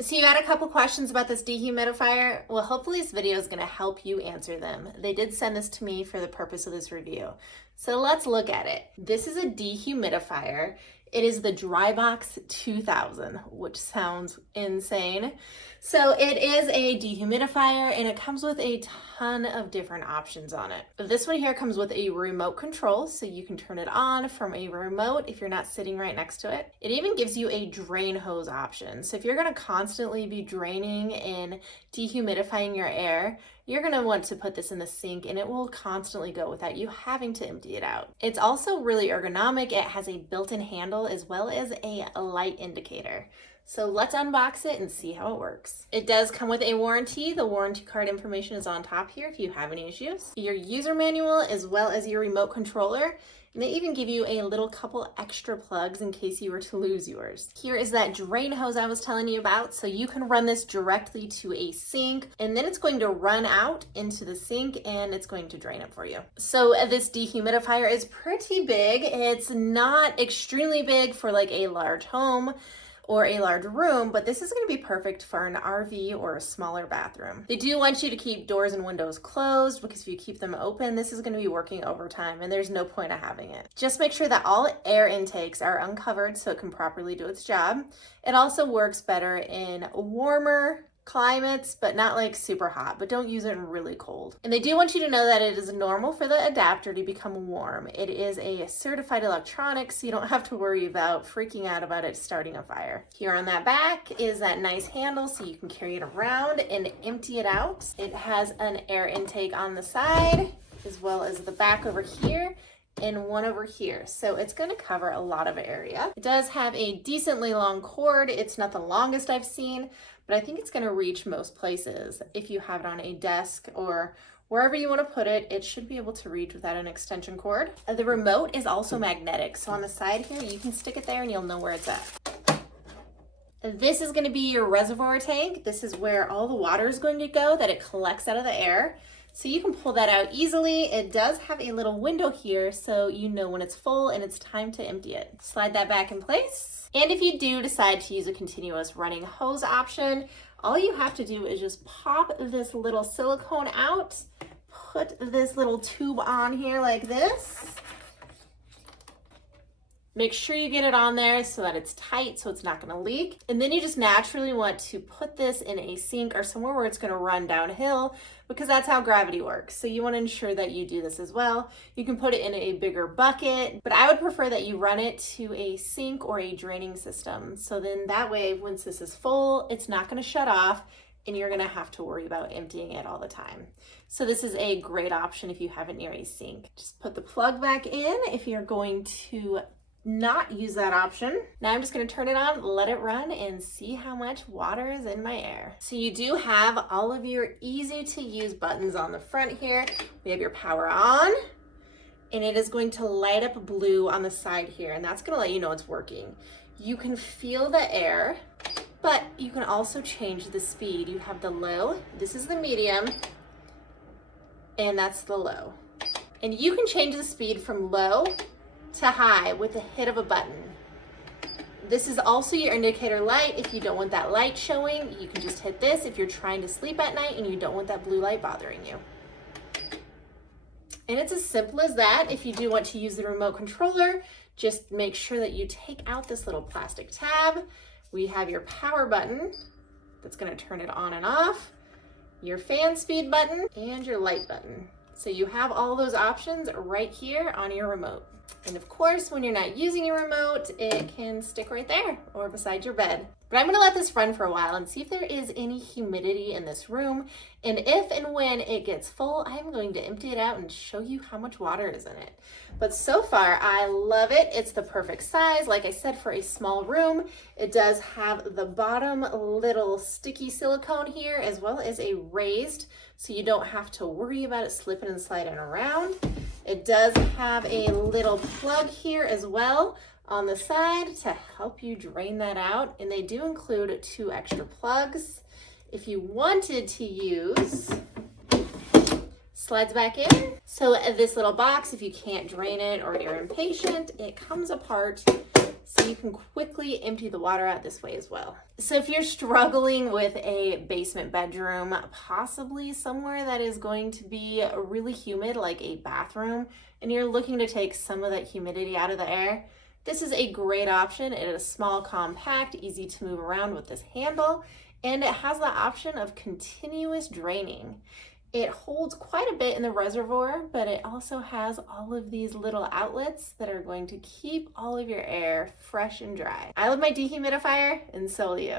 So you had a couple questions about this dehumidifier. Well, hopefully this video is going to help you answer them. They did send this to me for the purpose of this review. So let's look at it. This is a dehumidifier. It is the Drybox 2000, which sounds insane. So it is a dehumidifier and it comes with a ton of different options on it. This one here comes with a remote control, so you can turn it on from a remote if you're not sitting right next to it. It even gives you a drain hose option. So if you're gonna constantly be draining and dehumidifying your air, you're gonna want to put this in the sink and it will constantly go without you having to empty it out. It's also really ergonomic. It has a built-in handle as well as a light indicator. So let's unbox it and see how it works. It does come with a warranty. The warranty card information is on top here if you have any issues. Your user manual as well as your remote controller. And they even give you a little couple extra plugs in case you were to lose yours. Here is that drain hose I was telling you about. So you can run this directly to a sink and then it's going to run out into the sink and it's going to drain it for you. So this dehumidifier is pretty big. It's not extremely big for like a large home or a large room, but this is gonna be perfect for an RV or a smaller bathroom. They do want you to keep doors and windows closed because if you keep them open, this is gonna be working overtime and there's no point of having it. Just make sure that all air intakes are uncovered so it can properly do its job. It also works better in warmer climates, but not like super hot, but don't use it in really cold. And they do want you to know that it is normal for the adapter to become warm. It is a certified electronic, so you don't have to worry about freaking out about it starting a fire. Here on that back is that nice handle so you can carry it around and empty it out. It has an air intake on the side as well as the back over here and one over here. So it's going to cover a lot of area. It does have a decently long cord. It's not the longest I've seen, but I think it's going to reach most places. If you have it on a desk or wherever you want to put it, it should be able to reach without an extension cord. The remote is also magnetic. So on the side here, you can stick it there and you'll know where it's at. This is going to be your reservoir tank. This is where all the water is going to go that it collects out of the air. So you can pull that out easily. It does have a little window here so you know when it's full and it's time to empty it. Slide that back in place. And if you do decide to use a continuous running hose option, all you have to do is just pop this little silicone out, put this little tube on here like this. Make sure you get it on there so that it's tight so it's not gonna leak. And then you just naturally want to put this in a sink or somewhere where it's gonna run downhill because that's how gravity works. So you wanna ensure that you do this as well. You can put it in a bigger bucket, but I would prefer that you run it to a sink or a draining system. So then that way, once this is full, it's not gonna shut off and you're gonna have to worry about emptying it all the time. So this is a great option if you have it near a sink. Just put the plug back in if you're going to not use that option. Now I'm just going to turn it on, let it run, and see how much water is in my air. So you do have all of your easy to use buttons on the front here. We have your power on, and it is going to light up blue on the side here, and that's going to let you know it's working. You can feel the air, but you can also change the speed. You have the low, this is the medium, and that's the low. And you can change the speed from low to high with the hit of a button. This is also your indicator light. If you don't want that light showing, you can just hit this if you're trying to sleep at night and you don't want that blue light bothering you. And it's as simple as that. If you do want to use the remote controller, just make sure that you take out this little plastic tab. We have your power button that's going to turn it on and off, your fan speed button, and your light button. So you have all those options right here on your remote. And of course, when you're not using your remote, it can stick right there or beside your bed. But I'm gonna let this run for a while and see if there is any humidity in this room. And if and when it gets full, I'm going to empty it out and show you how much water is in it. But so far, I love it. It's the perfect size. Like I said, for a small room, it does have the bottom little sticky silicone here as well as a raised, so you don't have to worry about it slipping and sliding around. It does have a little plug here as well on the side to help you drain that out. And they do include 2 extra plugs. If you wanted to use Slides back in. So this little box, if you can't drain it or you're impatient, it comes apart so you can quickly empty the water out this way as well. So if you're struggling with a basement bedroom, possibly somewhere that is going to be really humid like a bathroom, and you're looking to take some of that humidity out of the air, this is a great option. It is small, compact, easy to move around with this handle, and it has the option of continuous draining. It holds quite a bit in the reservoir, but it also has all of these little outlets that are going to keep all of your air fresh and dry. I love my dehumidifier, and so will you.